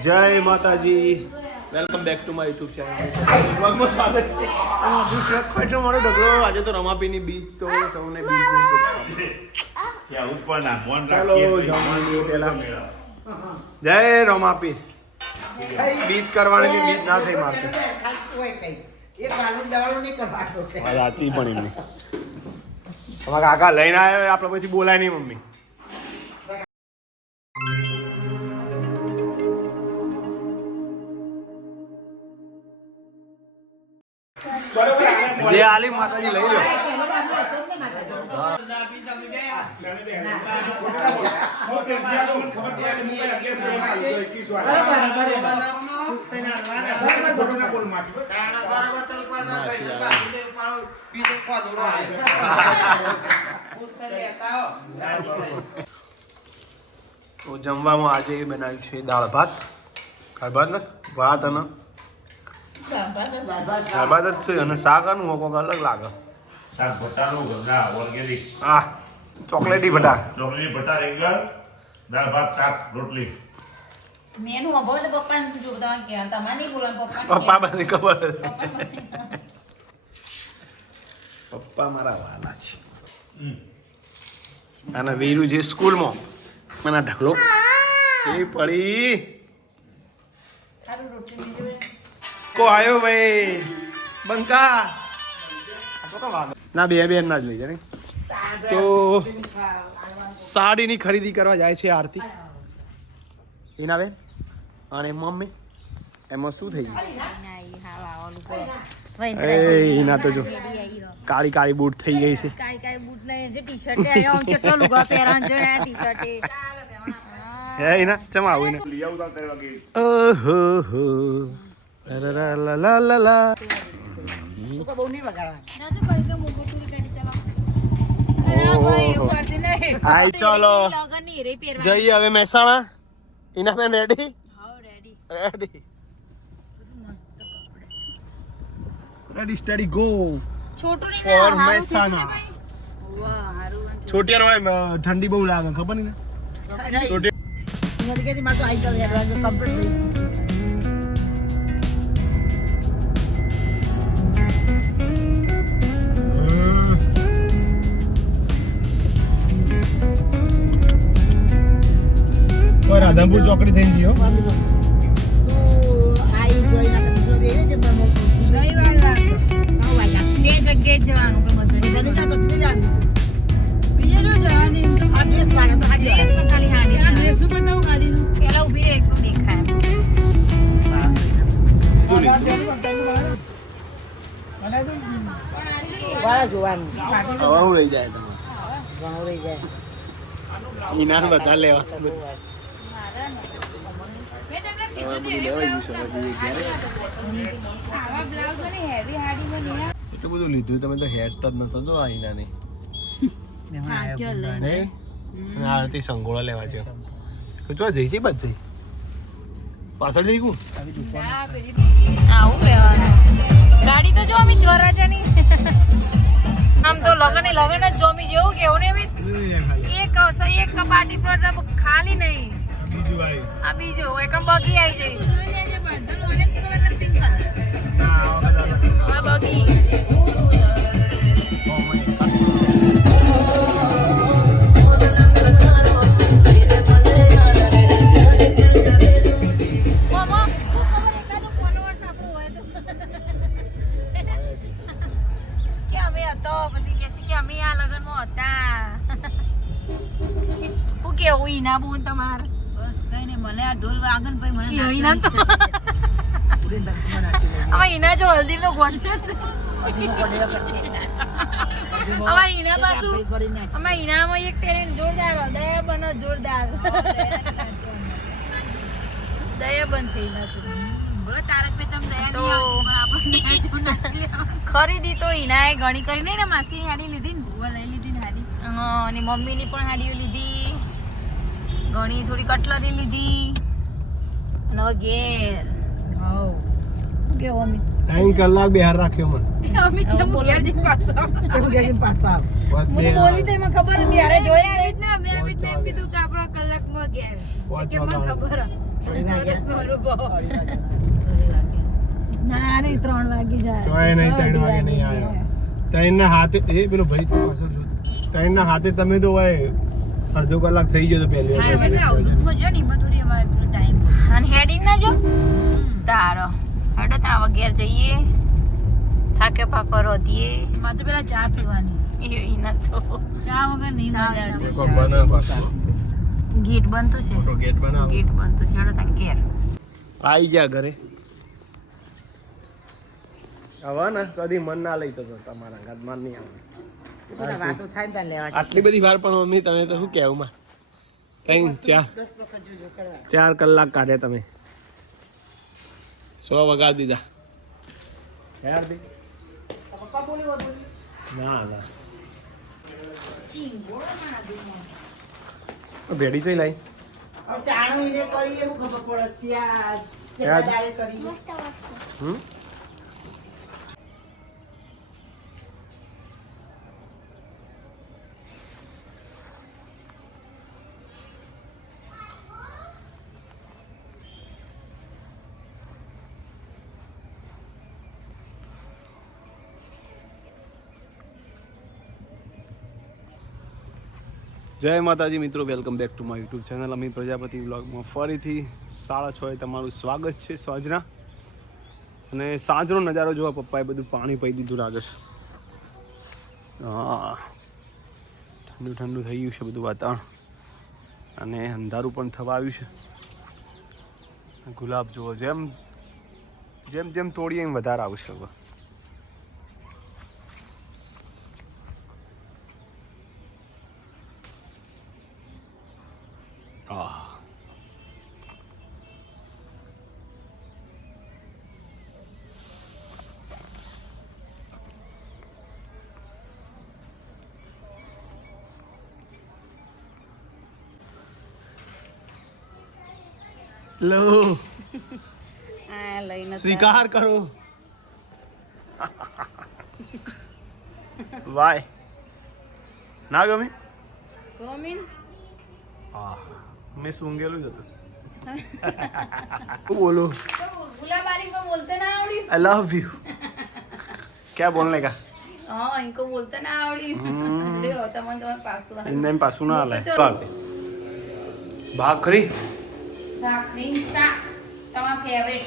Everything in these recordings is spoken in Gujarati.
જય માતાજી, welcome back to my YouTube channel. વ્લોગમાં સ્વાગત છે. ખોટો મારો ઢગલો. આજે તો રમાપીની બીજ તો સૌને બીજ ચાલો જમવાનું પહેલા જય રમાપી. બીજ કરવાની બીજ ના થઈ મારતો સાચી પણ એમની અમારા કાકા લઈને આવ્યો આપણે પછી બોલાય નહીં મમ્મી. જે આલી માતાજી લઈ લો. તો જમવામાં આજે બનાવ્યું છે દાળ ભાત. દાળ ભાત ને ભાત અને દાળ ભાત જ છે અને શાક આનું કોક અલગ લાગે. શાક ભટાનું ઘરના ઓર્ગેનિક. હા, ચોકલેટી ભટા. ચોકલેટી ભટા રેગર, દાળ ભાત શાક રોટલી. મેનુ અભો તો પપ્પાને જો તમે કે તમારે નહીં બોલવાનું પપ્પા બધી ખબર પપ્પા મારા વાલા છે. અને વીરુ જે સ્કૂલમાં મને ઢગલો જે પડી સારું રોટલી બીજું કો આવ્યો ભાઈ બંકા ના બે બેન ના જ લઈ જાય. તો સાડીની ખરીદી કરવા જાય છે આરતી એના બેન અને મમ્મી. એમાં શું થઈ ગયું? એના તો જો કાળી કાળી બૂટ થઈ ગઈ છે. કાઈ બૂટ લઈ જે ટી-શર્ટ આયો કેટલો લુગડા પહેરાન જો ને ટી-શર્ટ હે એના ચમ આવું ને લઈ આવું તારે વાગે. ઓહો હો લા લા લા લા લા. ના તો ભાઈ કે મોગો પૂરી કરી ચલો અરે ભાઈ એવું કરતી નહીં. આઈ ચલો લગન ની રે પહેરવા જઈએ હવે મહેસાણા. એના બેન ready how ready ready ready study go છોટું નહીં ફોર હારું મહેસાણા. વાહ હારું છોટિયાનો ઠંડી બહુ લાગે ખબર નહીં ને છોટી રાધનપુર ચોકડી થઈ ગયો. ગઈ વાર લાગતો બે જગ્યાએ જવાનું કે બધે બીજે જો જવાની ડ્રેસ તો ખાલી હાડી આ ડ્રેસ નું બતાવું ગાડીનું પેલા ઊભી રહે એકસો દેખાય હવે હું લઈ જાય તમારે ઈનાન બધા લેવા એટલું બધું લીધું તમે તો હેડ તો જ નતો જો આઈના ની આરતી સંગોળા લેવા છે. ચો જઈ છે બસ જઈ પાછળ જઈ ગયું આવું લેવાનું ગાડી તો જો અમી વરાજાની આમ તો લગન જ જોમી જેવું કેવું ને અમી એક કપાટી પર ખાલી નહીં આ બીજો એક બગી આવી જઈ હવે બગી કેવું ઈના બોન તમાર બસ કઈ નહીં મને આ ઢોલ વાગન પછી મને ઈના તો હવે ઈના જો હલ્દી નો ગોળ છે હવે ઈના પાછું અમે ઈનામાં એક ટેરેન જોરદાર દયા બનો જોરદાર દયા બન છે ઈના બોલે તારક પે તમ દયા તો આપણને ખરીદી તો ઈનાએ ઘણી કરી નહીં ને માસી હાડી લીધી ને ભૂવા લઈ લીધી ને હાડી હા અને મમ્મીની પણ હાડીઓ લીધી ઘણી થોડી કટલરી લીધી અને ઘેર હાઉ કેવો અમિત 3 કલાક બહાર રાખ્યો મને અમિત તો ઘેર જઈ પાછા મને બોલી તો એમાં ખબર હતી અરે જોયા આવી જ ને મેં આવી એમ કીધું કે આપણો કલાકમાં ગયા કે મને ખબર સરસનો અનુભવ. ના રે 3 વાગે જાય. ચોય નહીં 3 વાગે નહીં આવ્યો. ત્રણના હાથે એ પેલો ભાઈ તો પાછળ જો. ત્રણના હાથે તમે તો હોય અડધો કલાક થઈ ગયો તો પહેલી હા એટલે આવું દૂધમાં જો ને એમાં થોડી અમારે પેલો ટાઈમ અને હેડિંગ ના જો તારો હેડો ત્યાં વગેર જઈએ થાકે પાકો રોધીએ માં તો પેલા ચા પીવાની એ ના તો ચા વગર નહીં મજા આવતી કોમ બના પાછા ગેટ બંધ તો છે મોટો ગેટ બનાવો ગેટ બંધ તો છે હેડો ત્યાં ઘેર આવી ગયા ઘરે આવા ને કદી મન ના લઈ તો તમારા ઘર મન નહીં આવે વાતો થાય ને લેવા આટલી બધી વાર પણ મમ્મી તમે તો શું કહેવું માં કઈ 4 કલાક કાઢ્યા તમે 100 વગાડી દીધા યાર દે ના ના ભેડી જોઈ લાઈ ચાણું એને કરી એવું ખબર પડે ત્યાં જેટલા દાડે કરી હમ જય માતાજી મિત્રો, welcome back to my YouTube channel Amit Prajapati વ્લોગમાં ફરીથી 6:30 તમારું સ્વાગત છે સાંજના. અને સાંજનો નજારો જોવા પપ્પાએ બધું પાણી પી દીધું લાગે છે. હા ઠંડુ ઠંડુ થઈ ગયું છે બધું વાતાવરણ અને અંધારું પણ થવા આવ્યું છે. ગુલાબ જુઓ જેમ જેમ જેમ તોડીએ એમ વધારે આવશે હવે. લો આ લઈને સ્વીકાર કરો. વાય ના ગમે કોમિન હા મેં સૂંઘેલું જ હતું. હું બોલું गुलाब वाली को बोलते ना आवड़ी आई लव यू क्या बोलने का हाँ इनको बोलते ना आवड़ी ले होता मन तुम्हारे पास हुआ इनने पासू ना आला भाखरी भाखरी चा तुम्हारा फेवरेट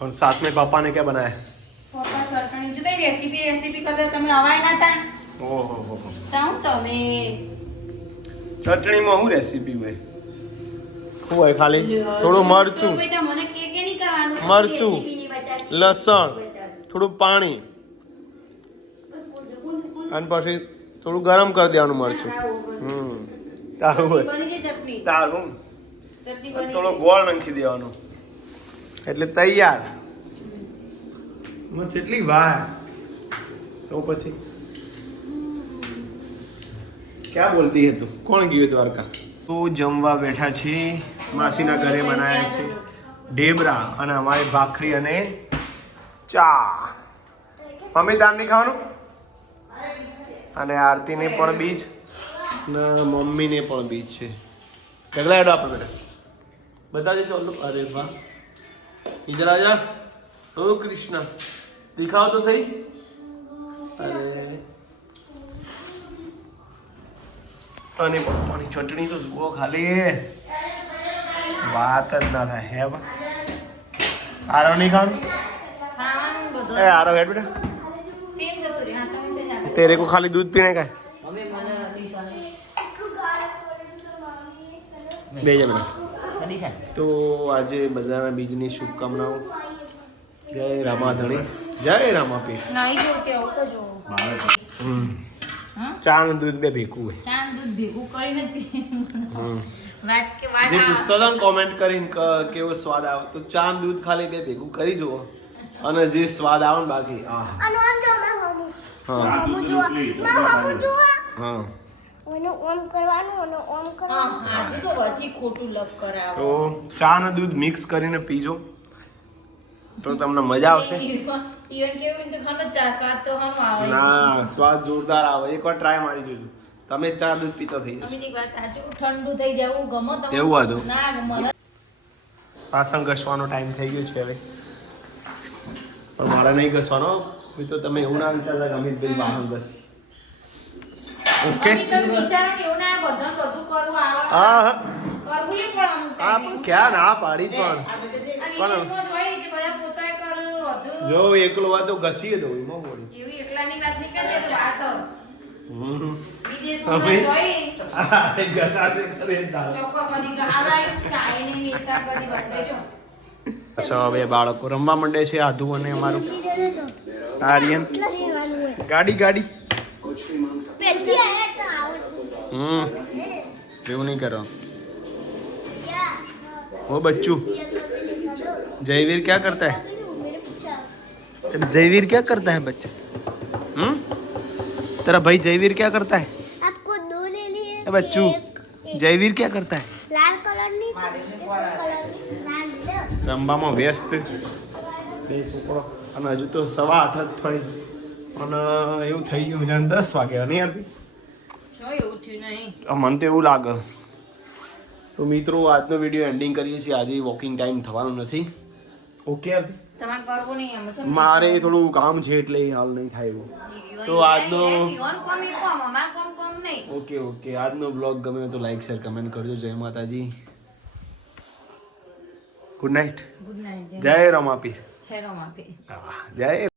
और साथ में पापा ने क्या बनाया पापा चटनी जो तेरी रेसिपी करते તમે અવાય ના તા ओहो हो ચાઉ તમે ચટણીમાં શું રેસીપી હોય શું હોય ખાલી થોડું મરચું બેટા મને કે નહીં કરવાનું મરચું લસણ થોડું પાણી અને પછી થોડું ગરમ કરી દેવાનું મરચું તારું હોય બની ગઈ ચટણી તારું ચટણી અને બની થોડો ગોળ નાખી દેવાનો એટલે તૈયાર. કેટલી વાર તો પછી ક્યાં બોલતી હે તું? કોણ ગયું દ્વારકા? તો જમવા બેઠા છીએ. માસીના ઘરે બનાવ્યા છે ઢેબરા અને અમારી ભાખરી અને ચા. મમ્મી તાર નહીં ખાવાનું? અને આરતીને પણ બીજ ને મમ્મીને પણ બીજ છે. ઢગલા હેડો આપણે બેટા બતાજે ચાલો. અરે વાહ ઇધર આજા. ઓ કૃષ્ણ દિખાઓ તો સહી. અરે અને પપ્પાની ચટણી તો જુઓ ખાલી વાત જ ના થાય હે બા. આરો નહીં ખાવાનું? ખાવાનું બધું એ આરો હેડ બેટા પેન જતું રે હા તમે સે જાતે तेरे को खाली दूध पीने का है. હવે મને અડીસાને બેજા બેટા. અડીસા તો આજે બધાના બીજની શુભકામનાઓ. જય રામાધણી જય રામાપી. નહીં જો કે આવું તો જો હા ચા અને દૂધ બે ભેગું હોય. ચાન દૂધ ભેગું કરીને જ પી વાત કે જે વાત પૂછતા હતા ને કોમેન્ટ કરીને કેવો સ્વાદ આવે તો ચા અને દૂધ ખાલી બે ભેગું કરી જુઓ અને જે સ્વાદ આવે ને બાકી હા હા હા. હા આજે તો વચ્ચે ખોટું લપ કરાવો તો ચા અને દૂધ મિક્સ કરીને પીજો તો તમને મજા આવશે. ઈવન કેવું તો ખાનો ચા સ્વાદ તો ખાનો આવે ના સ્વાદ જોરદાર આવે. એકવાર ટ્રાય મારી જોજો તમે ચા દૂધ પીતો થઈ જશે. અમીની વાત સાચું ઠંડુ થઈ જવું ગમો તમને એવું હતું? ના મને વાસણ ઘસવાનો ટાઈમ થઈ ગયો છે હવે પણ મારે નહીં ઘસવાનો તો તમે એવું ના વિચારતા કે અમિતભાઈ વાસણ ઘસી ઓકે તમે વિચારો કે એવું ના બધું કરવું આવે હા કરવું એ પણ અમુક હા time પણ ક્યાં ના પાડી પણ આ વિદેશમાં જોઈ કે બધા પોતાએ કર્યું બધું જો એકલો હોય તો ઘસીએ દો એમાં બોલી એવી એકલાની વાત નહીં કરતી, એ તો વાત હવે. હમ વિદેશમાં હવે? જોઈ ઘસાશે કરે દાળ ચોખ્ખો કદી ગાવડાય, ચાય નહીં મિલતા કદી બતાવ્યો. અચ્છા હવે બાળકો રમવા માંડે છે આધુ અને અમારું આર્યન ગાડી ગાડી એવું નહીં કરો वो बच्चू जयवीर क्या करता है जयवीर क्या करता है बच्चा तेरा भाई जयवीर क्या करता है आपको दो ले लिए ए बच्चू जयवीर क्या करता है लाल कलर नहीं लाल રમવામાં વ્યસ્ત બે છોકરો અને હજુ તો 8:30 જ થઈ અને એવું થઈ ગયું જાણ 10 વાગ્યા નહીં યાર જો એવું થયું નહીં. મને તો એવું લાગે તો મિત્રો આજનો વિડીયો એન્ડિંગ કરીએ છીએ આજે વોકિંગ ટાઈમ થવાનો નથી ઓકે યાર તમારે કરવું નહીં એમ છે. મારે થોડું કામ છે એટલે હાલ નહીં થાય એવું તો આજનો યુવાન કોમ એ કોમ, અમાર કોમ નહીં. ઓકે ઓકે આજનો બ્લોગ ગમે તો લાઈક શેર કમેન્ટ કરજો જય માતાજી ગુડ નાઇટ ગુડ નાઇટ. જય રમાપીર ખેરો માપી. જય